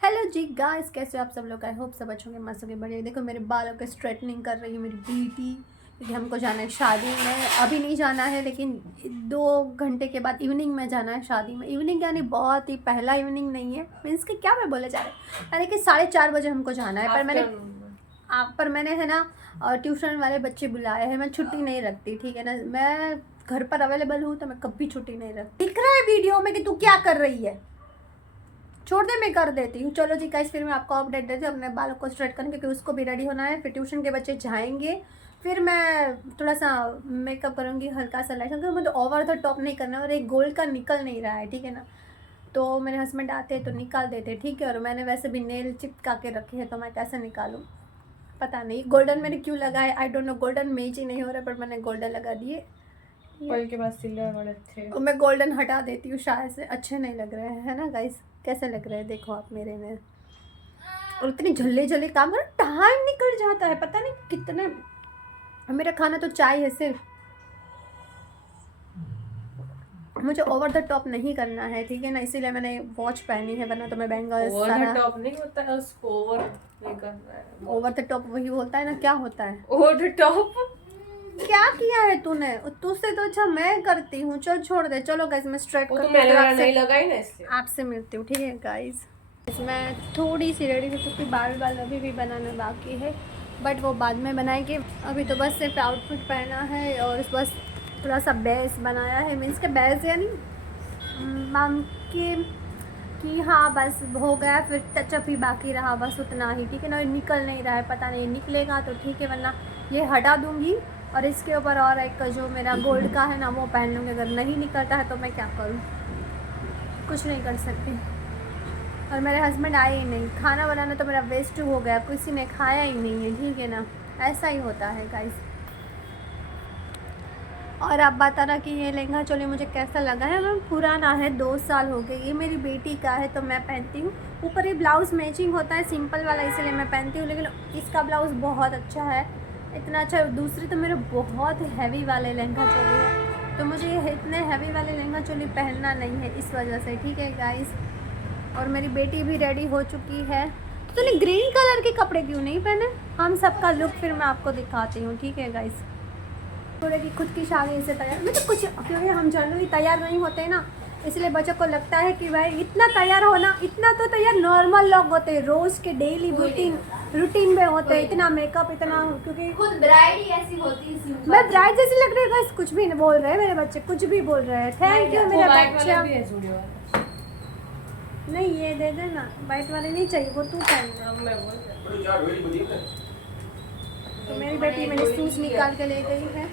Hello जी guys, कैसे हो आप सब लोग। आई होप सब अच्छे होंगे, मस्त होंगे, बढ़िया। देखो मेरे बालों के स्ट्रेटनिंग कर रही है मेरी बेटी, क्योंकि हमको जाना है शादी में। अभी नहीं जाना है, लेकिन 2 घंटे के बाद इवनिंग में जाना है शादी में। इवनिंग यानी बहुत ही पहला इवनिंग नहीं है, मीन्स कि क्या मैं बोले जा रहे हैं, यानी कि 4:30 बजे हमको जाना है। पर मैंने है ना ट्यूशन वाले बच्चे बुलाए हैं। मैं छुट्टी नहीं रखती, ठीक है ना। मैं घर पर अवेलेबल हूँ तो मैं कभी छुट्टी नहीं रखती। दिख रहा है वीडियो में कि तू क्या कर रही है, छोड़ दे, मैं कर देती हूँ। चलो जी गाइस, फिर मैं आपको अपडेट देती हूँ अपने बालों को स्ट्रेट करने, क्योंकि उसको भी रेडी होना है। फिर ट्यूशन के बच्चे जाएंगे, फिर मैं थोड़ा सा मेकअप करूँगी, हल्का सा लाइट, क्योंकि मुझे ओवर द टॉप नहीं करना है। और एक गोल्ड का निकल नहीं रहा है, ठीक है ना। तो मेरे हस्बैंड आते तो निकाल देते, ठीक है। और मैंने वैसे भी नेल चिपका के रखे हैं, तो मैं कैसे निकालूँ पता नहीं। गोल्डन मैंने क्यों लगाया, I don't know. Golden match ही नहीं हो रहा, पर मैंने गोल्डन लगा दिए। पल के बाद सिल्वर बड़े थे। और मैं गोल्डन हटा देती हूँ, शायद से अच्छे नहीं लग रहे हैं, है ना गाइस। कैसे लग रहे हैं देखो आप मेरे में। और इतनी झल्ले झल्ले काम कर, टाइम निकल जाता है पता नहीं कितने। मेरा खाना तो चाय है सिर्फ, मुझे ओवर द टॉप नहीं करना है, ठीक है ना। इसीलिए मैंने वॉच पहनी है, वरना तो मैं बैंगल्स ओवर द टॉप नहीं होता है, उसको ओवर नहीं करना है। ओवर द टॉप वही बोलता है ना, क्या होता है ओवर द टॉप। क्या किया है तूने, तुझसे तो अच्छा मैं करती हूँ। चल छोड़ दे, चलो गाइस मैं स्ट्रेट वो तो करके मैंने फिर वाला नहीं लगाई ना, इसलिए आपसे मिलती हूँ, ठीक है गाइस। मैं थोड़ी सी रेडी हूँ, क्योंकि बाल अभी भी बनाना बाकी है, बट वो बाद में बनाएंगे। अभी तो बस सिर्फ आउटफिट पहना है और बस थोड़ा सा बेस बनाया है, मीन्स के बेस यानी माम के कि हाँ बस हो गया। फिर टचअप ही बाकी रहा, बस उतना ही, ठीक है ना। निकल नहीं रहा है, पता नहीं निकलेगा तो ठीक है, वरना ये हटा दूँगी और इसके ऊपर और एक जो मेरा गोल्ड का है ना वो पहन लूँगी। अगर नहीं निकलता है तो मैं क्या करूँ, कुछ नहीं कर सकती। और मेरे हस्बैंड आए ही नहीं, खाना बनाना तो मेरा वेस्ट हो गया, किसी ने खाया ही नहीं है, ठीक है ना। ऐसा ही होता है गाइस। और आप बताना कि ये लहंगा चोली मुझे कैसा लगा है। मैम पुराना है, 2 साल हो गए। ये मेरी बेटी का है तो मैं पहनती हूँ। ऊपर ये ब्लाउज़ मैचिंग होता है सिंपल वाला, इसलिए मैं पहनती हूँ। लेकिन इसका ब्लाउज़ बहुत अच्छा है, इतना अच्छा। दूसरी तो मेरे बहुत हैवी वाले लहंगा चोली है, तो मुझे ये इतने हैवी वाले लहंगा चोली पहनना नहीं है, इस वजह से, ठीक है गाइस। और मेरी बेटी भी रेडी हो चुकी है। तो तूने ग्रीन कलर के कपड़े क्यों नहीं पहने। हम सबका लुक फिर मैं आपको दिखाती हूँ, ठीक है गाइस। थोड़े की खुद की शादी से तैयार, मैं तो कुछ, क्योंकि हम जनरली तैयार नहीं होते ना, इसलिए बच्चों को लगता है कि भाई इतना तैयार होना, इतना तो तैयार नॉर्मल लोग होते हैं, रोज़ के डेली रूटीन में होते हैं। इतना मेकअप, इतना, क्योंकि खुद ब्राइड ही ऐसी होती है। मैं ब्राइड जैसी लग रही है। कुछ भी बोल रहे हैं मेरे बच्चे, कुछ भी बोल रहे हैं। थैंक यू मेरा बच्चा। नहीं ये दे देना, वाइट वाले नहीं चाहिए, वो तू पहन। तो मेरी बेटी मैंने शूज़ निकाल के ले गई है,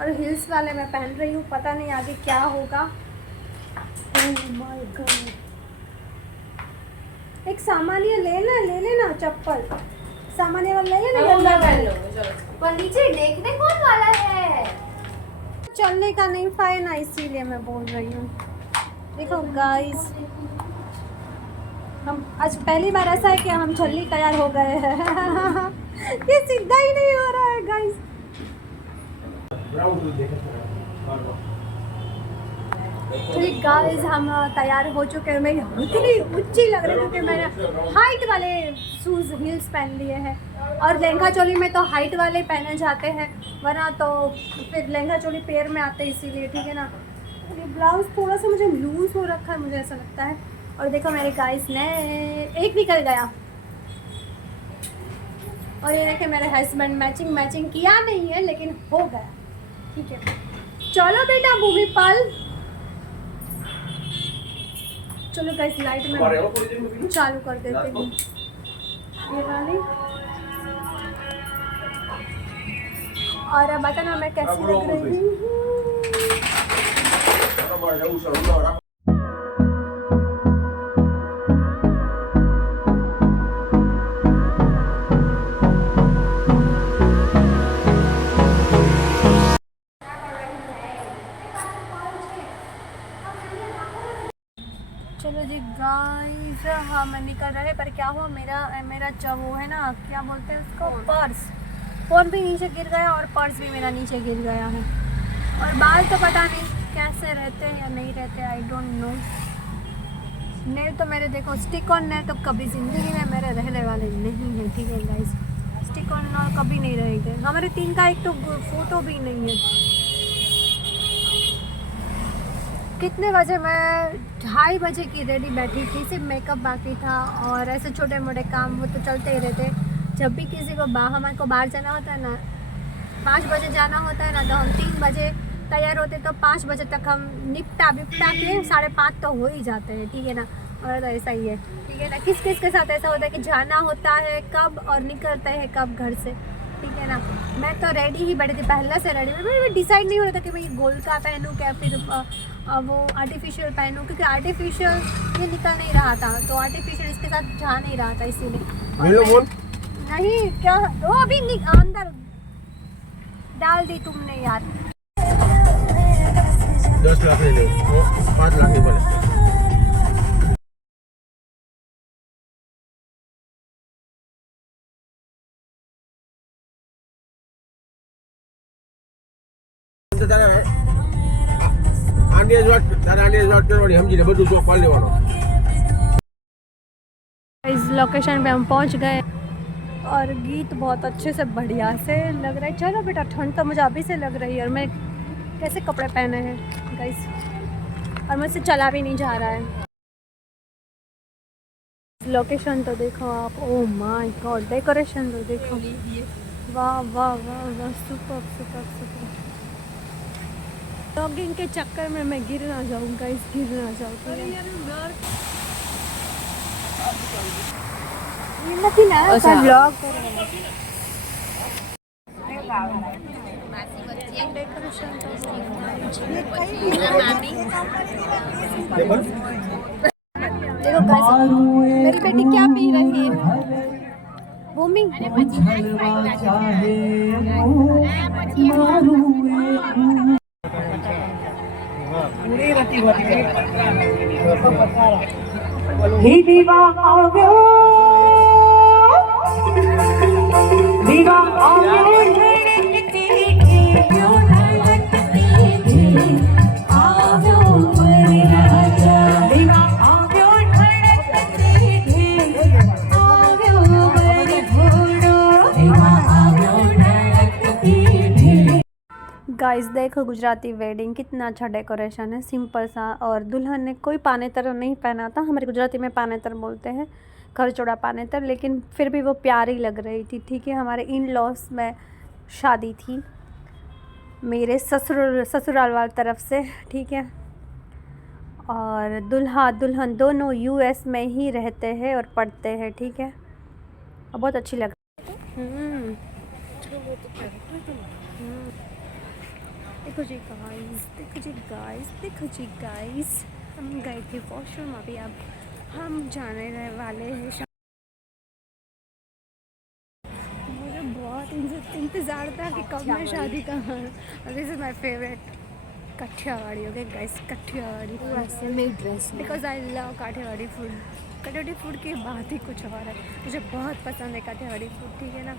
और हिल्स वाले मैं पहन रही हूँ। पता नहीं आगे क्या होगा। Oh my God। एक सामान्य ले लेना चप्पल, सामान्य वाला ले लेना। पर नीचे देखने कौन वाला है। चलने का नहीं फायदा, इसीलिए मैं बोल रही हूँ। देखो गाइस, हम आज पहली बार ऐसा है कि हम जल्दी तैयार हो गए हैं। ये सीधा ही नहीं हो रहा है गाइस। तो गाइस हम तैयार हो चुके हैं। मैं इतनी ऊंची लग रही हूँ कि मैंने हाइट वाले शूज़ हिल्स पहन लिए हैं, और लहंगा चोली में तो हाइट वाले पहने जाते हैं, वरना तो फिर लहंगा चोली पैर में आते हैं, इसीलिए, ठीक है ना। ये ब्लाउज़ थोड़ा सा मुझे लूज़ हो रखा है, मुझे ऐसा लगता है। और देखो मेरे गाइस ने एक निकल गया, और ये देखे मेरे हस्बैंड मैचिंग किया नहीं है, लेकिन हो गया, ठीक है। चलो बेटा भूमि पल, चलो गाइस लाइट में चालू कर देते हैं ये वाली। और अब बताना मैं कैसी लग रही हूँ। चलो जी गाइस, हाँ मैं निकल रहे हैं, पर क्या हुआ, मेरा जो वो है ना, क्या बोलते हैं उसको, पर्स, फ़ोन भी नीचे गिर गया और पर्स भी मेरा नीचे गिर गया है। और बाल तो पता नहीं कैसे रहते हैं या नहीं रहते, आई डोंट नो। नेल तो मेरे देखो स्टिक ऑन नेल तो कभी ज़िंदगी में मेरे रहने वाले नहीं है, ठीक है गाइस। स्टिक ऑन नेल कभी नहीं रहेंगे। हमारे 3 का एक तो फोटो भी नहीं है। कितने बजे मैं 2:30 बजे की रेडी बैठी थी, सिर्फ मेकअप बाकी था और ऐसे छोटे मोटे काम वो तो चलते ही रहते। जब भी किसी को हमारे को बाहर जाना होता है ना, 5 बजे जाना होता है ना, तो हम 3 बजे तैयार होते तो 5 बजे तक हम निपटा बिपटा के 5:30 तो हो ही जाते हैं, ठीक है ना। और तो ऐसा ही है, ठीक है ना। किस किस के साथ ऐसा होता है कि जाना होता है कब और निकलते हैं कब घर से, ठीक है ना। मैं तो रेडी ही बैठी थी, पहले से रेडी। मैं डिसाइड नहीं हो रहा था कि मैं ये गोल्ड का पहनूँ क्या फिर वो आर्टिफिशियल पहनूँ, क्योंकि आर्टिफिशियल ये निकल नहीं रहा था, तो आर्टिफिशियल इसके साथ जा नहीं रहा था इसीलिए। नहीं क्या वो अभी अंदर डाल दी तुमने यार। 10 लाख नहीं, 5 लाख नहीं बोले। इस लोकेशन पे हम पहुंच गए और गीत बहुत अच्छे से बढ़िया से लग रहा है। चलो बेटा, ठंड तो मुझे अभी से लग रही है और मैं कैसे कपड़े पहने हैं गाइस, और मुझसे चला भी नहीं जा रहा है। लोकेशन तो देखो आप, ओह माय गॉड, डेकोरेशन तो देखो, वाह वाह वाह वाह, सुपर सुपर सुपर। ब्लॉगिंग के चक्कर में मैं गिर ना जाऊँ गाइस, गिर ना जाऊँ। नहीं ना ब्लॉग कर रहे हैं। डेकोरेशन तो देखो गाइस, मेरी बेटी क्या पी रही है, भूमि। ही दीवा आ गयो, दीवा आ गयो, धड़कती क्यों धड़कती आ गयो मरिया जा, दीवा आ गयो धड़कती आ गयो मर घोड़ो, दीवा आ गयो धड़कती। गाइस देखो गुजराती वेडिंग, कितना अच्छा डेकोरेशन है, सिंपल सा। और दुल्हन ने कोई पानेतर नहीं पहना था, हमारे गुजराती में पानेतर बोलते हैं, खरचोड़ा पानेतर, लेकिन फिर भी वो प्यारी लग रही थी, ठीक है। हमारे इन लॉस में शादी थी, मेरे ससुराल वाली तरफ से, ठीक है। और दुल्हा दुल्हन दोनों यूएस में ही रहते हैं और पढ़ते हैं, ठीक है। और बहुत अच्छी लग देखो जी गाइस, देखो जी गाइस, देखो जी गाइस, हम गए थे वॉशरूम, अभी अब हम जाने वाले हैं। मुझे बहुत इंतज़ार था कि कब मैं शादी का। This is my favourite Kathiawadi, okay guys, Kathiawadi because I love Kathiawadi food. Kathiawadi food की बात ही कुछ और है, मुझे बहुत पसंद है काठियावाड़ी फूड, ठीक है ना।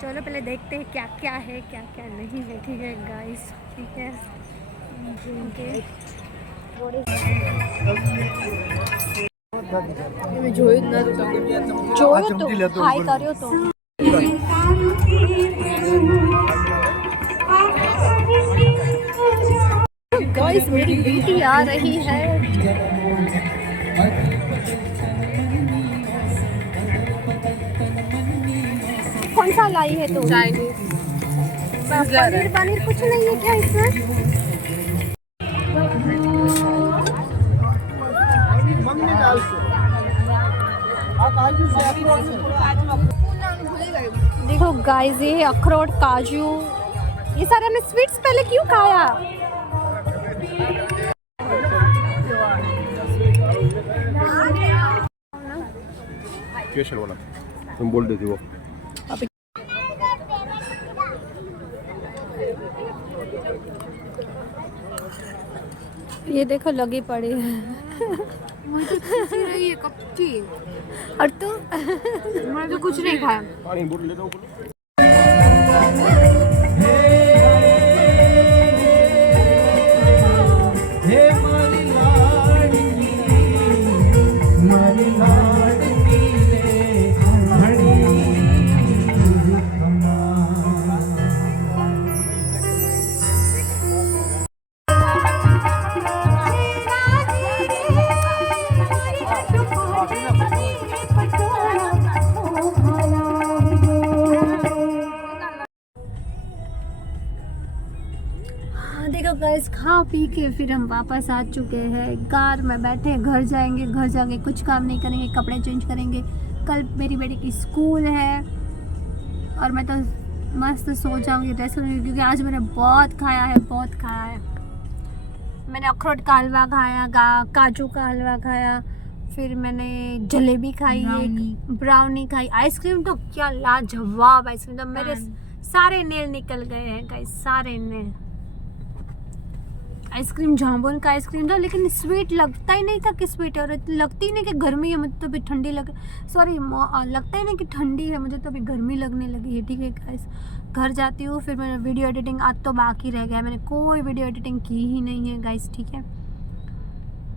चलो पहले देखते हैं क्या क्या है क्या क्या नहीं है, ठीक है गाइस, ठीक है। જોયું તો હાય કર્યો તો गाइस, मेरी बेटी आ रही है। कौन सा लाई है तू? पनीर पनीर कुछ नहीं है क्या इसमें? देखो गाइस, ये अखरोट, काजू, ये सारे हमने स्वीट्स पहले क्यों खाया? स्पेशल वाला तुम बोल देती वो। ये देखो लगी पड़ी है। रही है कच्ची, और तू? मैंने तो कुछ नहीं खाया। पानी बोल ले दो। गाइस खा पी के फिर हम वापस आ चुके हैं, कार में बैठे, घर जाएंगे, घर जाके कुछ काम नहीं करेंगे, कपड़े चेंज करेंगे। कल मेरी बेटी की स्कूल है और मैं तो मस्त सो जाऊंगी, रेस्ट करूँगी, क्योंकि आज मैंने बहुत खाया है, बहुत खाया है। मैंने अखरोट का हलवा खाया, काजू का हलवा खाया, फिर मैंने जलेबी खाई, एक ब्राउनी खाई, आइसक्रीम तो क्या लाजवाब आइसक्रीम, तो मेरे सारे नेल निकल गए हैं गाइस, सारे नेल। आइसक्रीम जामुन का आइसक्रीम था, लेकिन स्वीट लगता ही नहीं था कि स्वीट है, और लगती ही नहीं कि गर्मी है, मुझे तो अभी ठंडी लग, सॉरी लगता ही नहीं कि ठंडी है, मुझे तो अभी गर्मी लगने लगी है। ठीक है गाइस, घर जाती हूँ, फिर मैंने वीडियो एडिटिंग आज तो बाकी रह गया, मैंने कोई वीडियो एडिटिंग की ही नहीं है गाइस। ठीक है,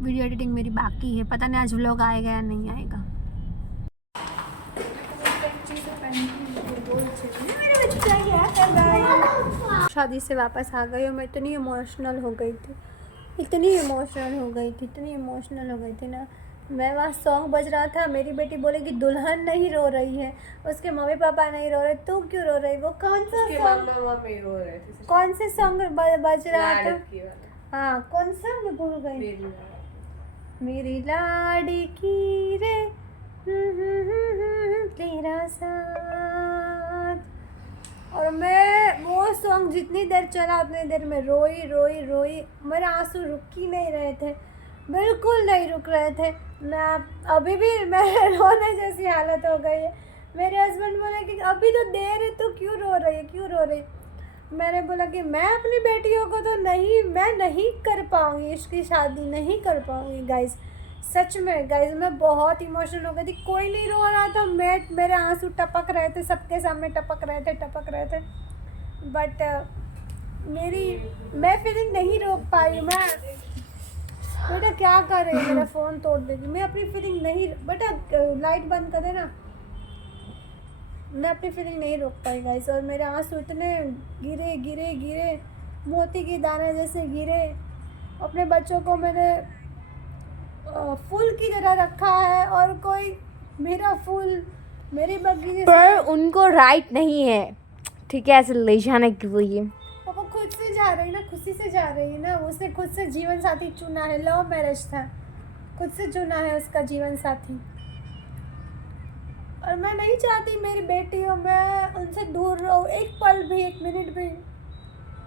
वीडियो एडिटिंग मेरी बाकी है, पता नहीं आज व्लॉग आएगा या नहीं आएगा। शादी से वापस आ गई और मैं इतनी इमोशनल हो गई थी, इतनी इमोशनल हो गई थी, इतनी इमोशनल हो गई थी ना। मैं वहाँ सॉन्ग बज रहा था, मेरी बेटी बोले कि दुल्हन नहीं रो रही है, उसके मम्मी पापा नहीं रो रहे, तू क्यों रो रही? वो कौन सा सॉन्ग, मम्मी रो रहे थे, कौन से सॉन्ग बज रहा था? लाडकी वाला। हाँ, कौन सा, मैं भूल गई। मेरी लाडकी रे तेरा साथ। और मैं वो सॉन्ग जितनी देर चला उतनी देर में रोई रोई रोई, मेरे आंसू रुक ही नहीं रहे थे, बिल्कुल नहीं रुक रहे थे। मैं अभी भी मेरे रोने जैसी हालत हो गई है। मेरे हस्बैंड बोले कि अभी तो देर है, तो क्यों रो रही है, क्यों रो रही? मैंने बोला कि मैं अपनी बेटियों को तो मैं नहीं कर पाऊँगी, इसकी शादी नहीं कर पाऊँगी गाइस। सच में गाइस, मैं बहुत इमोशनल हो गई थी, कोई नहीं रो रहा था, मेरे आंसू टपक रहे थे, सबके सामने टपक रहे थे। बट मैं फीलिंग नहीं रोक पाई। मैं बेटा क्या कर रही है, मेरा फ़ोन तोड़ देगी। मैं अपनी फीलिंग नहीं, बेटा लाइट बंद कर देना। मैं अपनी फीलिंग नहीं रोक पाई गाइस, और मेरे आंसू इतने गिरे, मोती की दाने जैसे गिरे। अपने बच्चों को मैंने फूल की तरह रखा है, और कोई मेरा फूल मेरी बगीचे पर उनको राइट नहीं है, ठीक है, ऐसे ले जाने के लिए। वो खुद से जा रही ना, खुशी से जा रही ना, उसने खुद से जीवन साथी चुना है, लव मैरिज था, खुद से चुना है उसका जीवन साथी। और मैं नहीं चाहती मेरी बेटी हो, मैं उनसे दूर रहूँ एक पल भी, एक मिनट भी।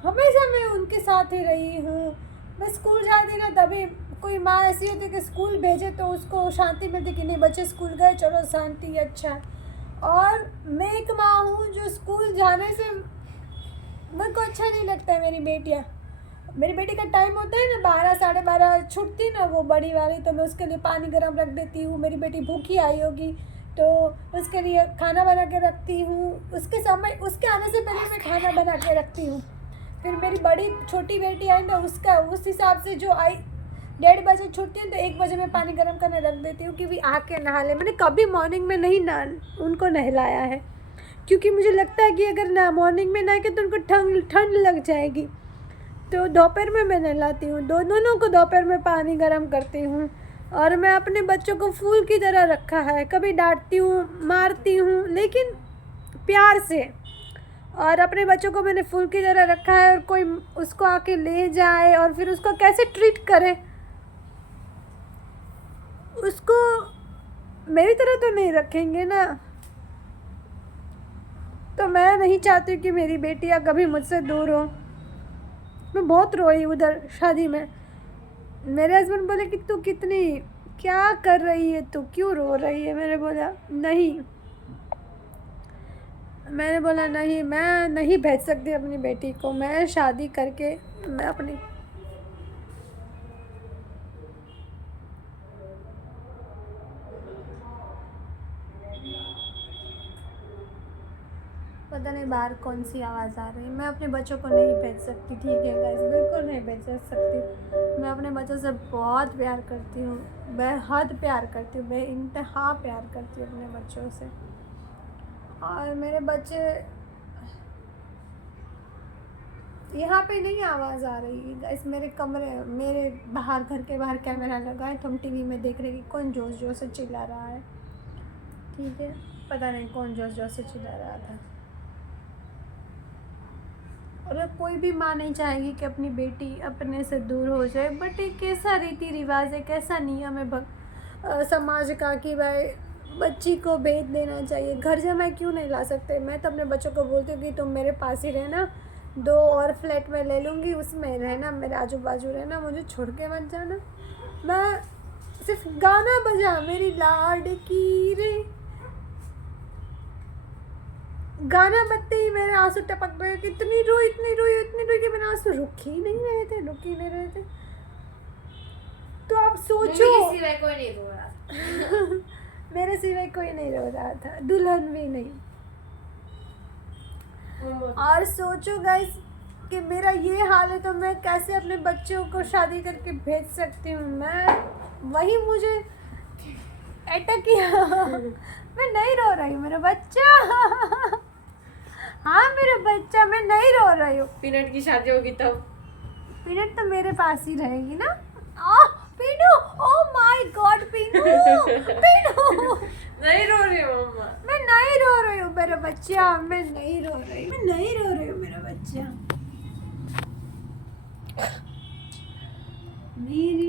हमेशा मैं उनके साथ ही रही हूँ। मैं स्कूल जाती ना, तभी कोई माँ ऐसी होती कि स्कूल भेजे तो उसको शांति मिलती कि नहीं बच्चे स्कूल गए, चलो शांति, अच्छा। और मैं एक माँ हूँ जो स्कूल जाने से मेरे को अच्छा नहीं लगता है। मेरी बेटी का टाइम होता है ना 12 साढ़े 12 छूटती ना वो बड़ी वाली, तो मैं उसके लिए पानी गर्म रख देती हूँ। मेरी बेटी भूखी आई होगी तो उसके लिए खाना बना के रखती हूँ, उसके आने से पहले मैं खाना बना के रखती हूँ। फिर मेरी बड़ी छोटी बेटी आई ना, उस हिसाब से जो आई 1:30 बजे छूटती है तो 1 बजे मैं पानी गर्म करने रख देती हूँ कि भी आके नहा ले। मैंने कभी मॉर्निंग में नहीं उनको नहलाया है, क्योंकि मुझे लगता है कि अगर ना मॉर्निंग में नहाएंगे तो उनको ठंड लग जाएगी। तो दोपहर में मैं नहलाती हूँ, दोनों को दोपहर में पानी गर्म करती हूँ। और मैं अपने बच्चों को फूल की तरह रखा है, कभी डांटती हूँ, मारती हूँ, लेकिन प्यार से। और अपने बच्चों को मैंने फूल की तरह रखा है, और कोई उसको आके ले जाए और फिर उसको कैसे ट्रीट करे, उसको मेरी तरह तो नहीं रखेंगे ना। तो मैं नहीं चाहती कि मेरी बेटियां कभी मुझसे दूर हो। मैं बहुत रोई उधर शादी में। मेरे हस्बैंड बोले कि तू क्या कर रही है, तू क्यों रो रही है? मैंने बोला नहीं, मैं नहीं भेज सकती अपनी बेटी को। मैं शादी करके मैं अपनी पता नहीं बाहर कौन सी आवाज़ आ रही है। मैं अपने बच्चों को नहीं भेज सकती, ठीक है गाइस, बिल्कुल नहीं भेज सकती। मैं अपने बच्चों से बहुत प्यार करती हूँ, बेहद प्यार करती हूँ, बेइंतहा प्यार करती हूँ अपने बच्चों से। और मेरे बच्चे यहाँ पे नहीं आवाज़ आ रही है गाइस, मेरे बाहर, घर के बाहर कैमरा लगा है, तो हम टीवी में देख रहे हैं कि कौन जोर से चिल्ला रहा है। ठीक है, पता नहीं कौन जोर से चिल्ला रहा था। और अब कोई भी माँ नहीं चाहेगी कि अपनी बेटी अपने से दूर हो जाए, बट एक कैसा रीति रिवाज है, कैसा नियम है समाज का कि भाई बच्ची को भेज देना चाहिए। घर जमाई क्यों नहीं ला सकते? मैं तो अपने बच्चों को बोलती हूँ कि तुम मेरे पास ही रहना, 2 और फ्लैट में ले लूँगी, उसमें रहना, मेरे आजू बाजू रहना, मुझे छोड़ के मत जाना। मैं सिर्फ गाना बजा मेरी लाडकी रे, गाना बजते ही मेरे आंसू टपक गए। इतनी रोई कि मेरे आंसू रुक ही नहीं रहे थे। तो आप सोचो, कोई नहीं रो रहा। मेरे सिवाय कोई नहीं रो रहा था, दुल्हन भी नहीं। और सोचो गाइस कि मेरा ये हाल है तो मैं कैसे अपने बच्चों को शादी करके भेज सकती हूँ? मैं वही मुझे अटैक किया। मैं नहीं रो रही हूँ, मेरा बच्चा। हाँ मेरा बच्चा, मैं नहीं रो रही हूँ। पीनट की शादी होगी तब पीनट तो मेरे पास ही रहेगी ना। पीनू, ओह माय गॉड पीनू, पीनू। नहीं रो रही हो मम्मा। मैं नहीं रो रही हूँ मेरा बच्चा, मैं नहीं रो रही हूँ मेरा बच्चा। मेरी